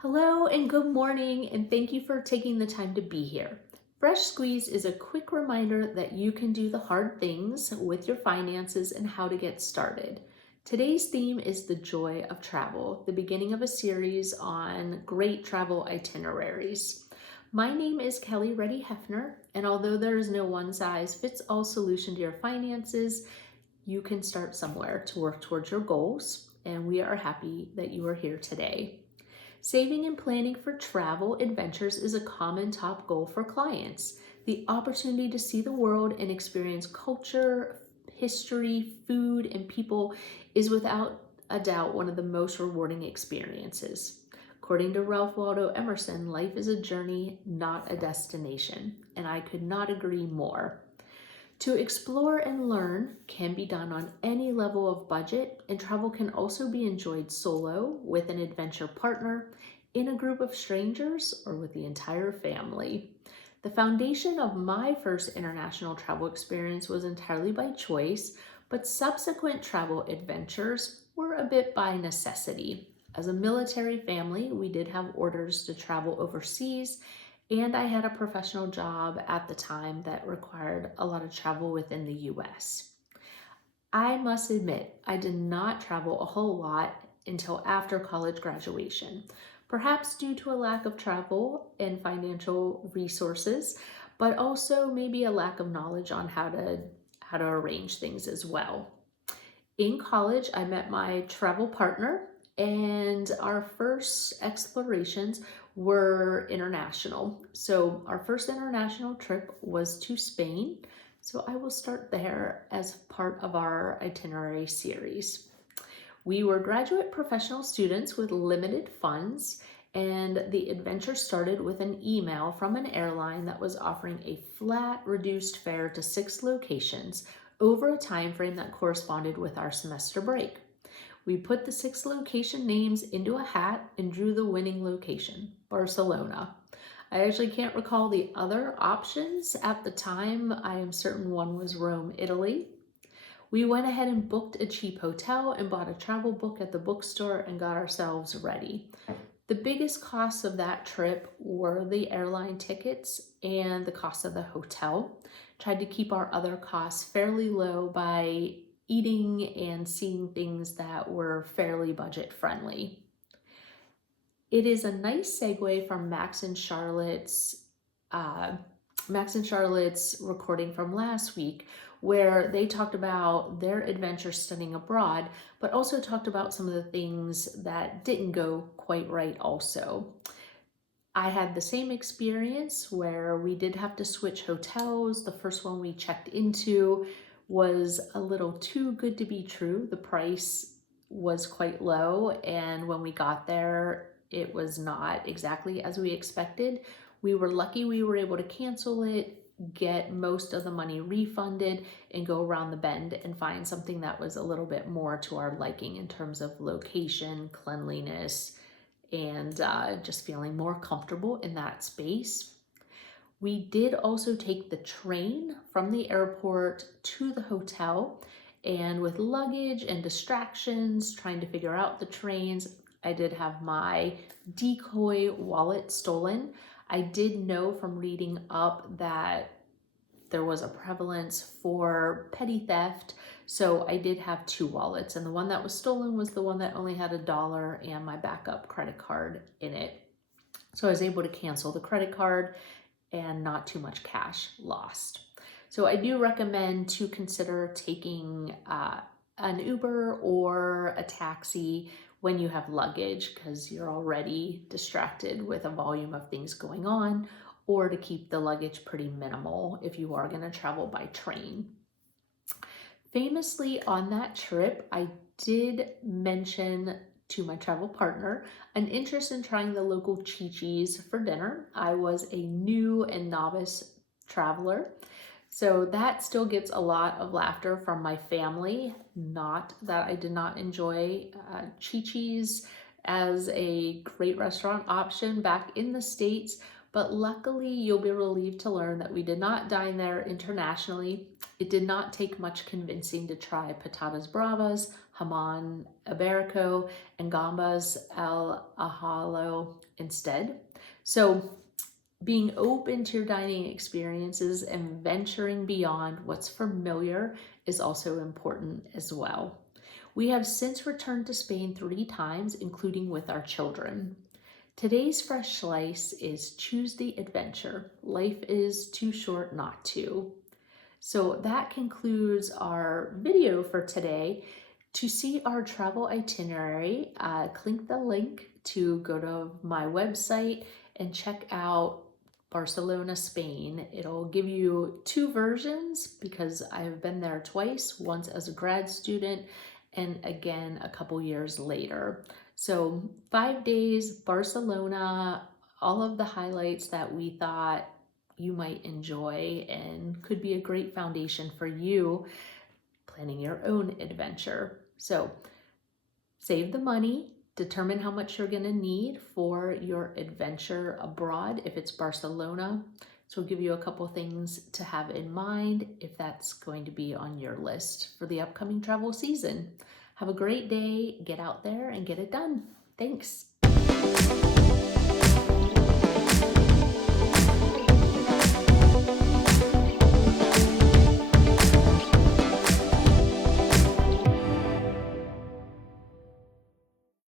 Hello and good morning, and thank you for taking the time to be here. Fresh Squeeze is a quick reminder that you can do the hard things with your finances and how to get started. Today's theme is the joy of travel, the beginning of a series on great travel itineraries. My name is Kelly Reddy-Heffner, and although there is no one size fits all solution to your finances, you can start somewhere to work towards your goals, and we are happy that you are here today. Saving and planning for travel adventures is a common top goal for clients. The opportunity to see the world and experience culture, history, food, and people is without a doubt one of the most rewarding experiences. According to Ralph Waldo Emerson, life is a journey, not a destination, and I could not agree more. To explore and learn can be done on any level of budget, and travel can also be enjoyed solo, with an adventure partner, in a group of strangers, or with the entire family. The foundation of my first international travel experience was entirely by choice, but subsequent travel adventures were a bit by necessity. As a military family, we did have orders to travel overseas, and I had a professional job at the time that required a lot of travel within the US. I must admit, I did not travel a whole lot until after college graduation, perhaps due to a lack of travel and financial resources, but also maybe a lack of knowledge on how to arrange things as well. In college, I met my travel partner, and our first explorations were international. So, our first international trip was to Spain. So, I will start there as part of our itinerary series. We were graduate professional students with limited funds, and the adventure started with an email from an airline that was offering a flat reduced fare to 6 locations over a time frame that corresponded with our semester break. We put the 6 location names into a hat and drew the winning location, Barcelona. I actually can't recall the other options at the time. I am certain one was Rome, Italy. We went ahead and booked a cheap hotel and bought a travel book at the bookstore and got ourselves ready. The biggest costs of that trip were the airline tickets and the cost of the hotel. Tried to keep our other costs fairly low by eating and seeing things that were fairly budget friendly. It is a nice segue from uh, Max and Charlotte's recording from last week, where they talked about their adventure studying abroad, but also talked about some of the things that didn't go quite right also. I had the same experience where we did have to switch hotels. The first one we checked into was a little too good to be true. The price was quite low, and when we got there, it was not exactly as we expected. We were lucky we were able to cancel it, get most of the money refunded, and go around the bend and find something that was a little bit more to our liking in terms of location, cleanliness, and just feeling more comfortable in that space. We did also take the train from the airport to the hotel, and with luggage and distractions, trying to figure out the trains, I did have my decoy wallet stolen. I did know from reading up that there was a prevalence for petty theft, so I did have 2 wallets, and the one that was stolen was the one that only had $1 and my backup credit card in it. So I was able to cancel the credit card and not too much cash lost. So I do recommend to consider taking an Uber or a taxi when you have luggage, because you're already distracted with a volume of things going on, or to keep the luggage pretty minimal if you are going to travel by train. Famously on that trip, I did mention to my travel partner an interest in trying the local chi-chis for dinner. I was a new and novice traveler, so that still gets a lot of laughter from my family. Not that I did not enjoy chi-chis as a great restaurant option back in the States, but luckily you'll be relieved to learn that we did not dine there internationally. It did not take much convincing to try patatas bravas, jamon iberico, and gambas al ajillo instead. So being open to your dining experiences and venturing beyond what's familiar is also important as well. We have since returned to Spain 3 times, including with our children. Today's fresh slice is choose the adventure. Life is too short not to. So that concludes our video for today. To see our travel itinerary, click the link to go to my website and check out Barcelona, Spain. It'll give you 2 versions because I've been there twice, once as a grad student and again a couple years later. So 5 days, Barcelona, all of the highlights that we thought you might enjoy and could be a great foundation for you planning your own adventure. So save the money, determine how much you're going to need for your adventure abroad if it's Barcelona. So we'll give you a couple things to have in mind if that's going to be on your list for the upcoming travel season. Have a great day, get out there and get it done. Thanks.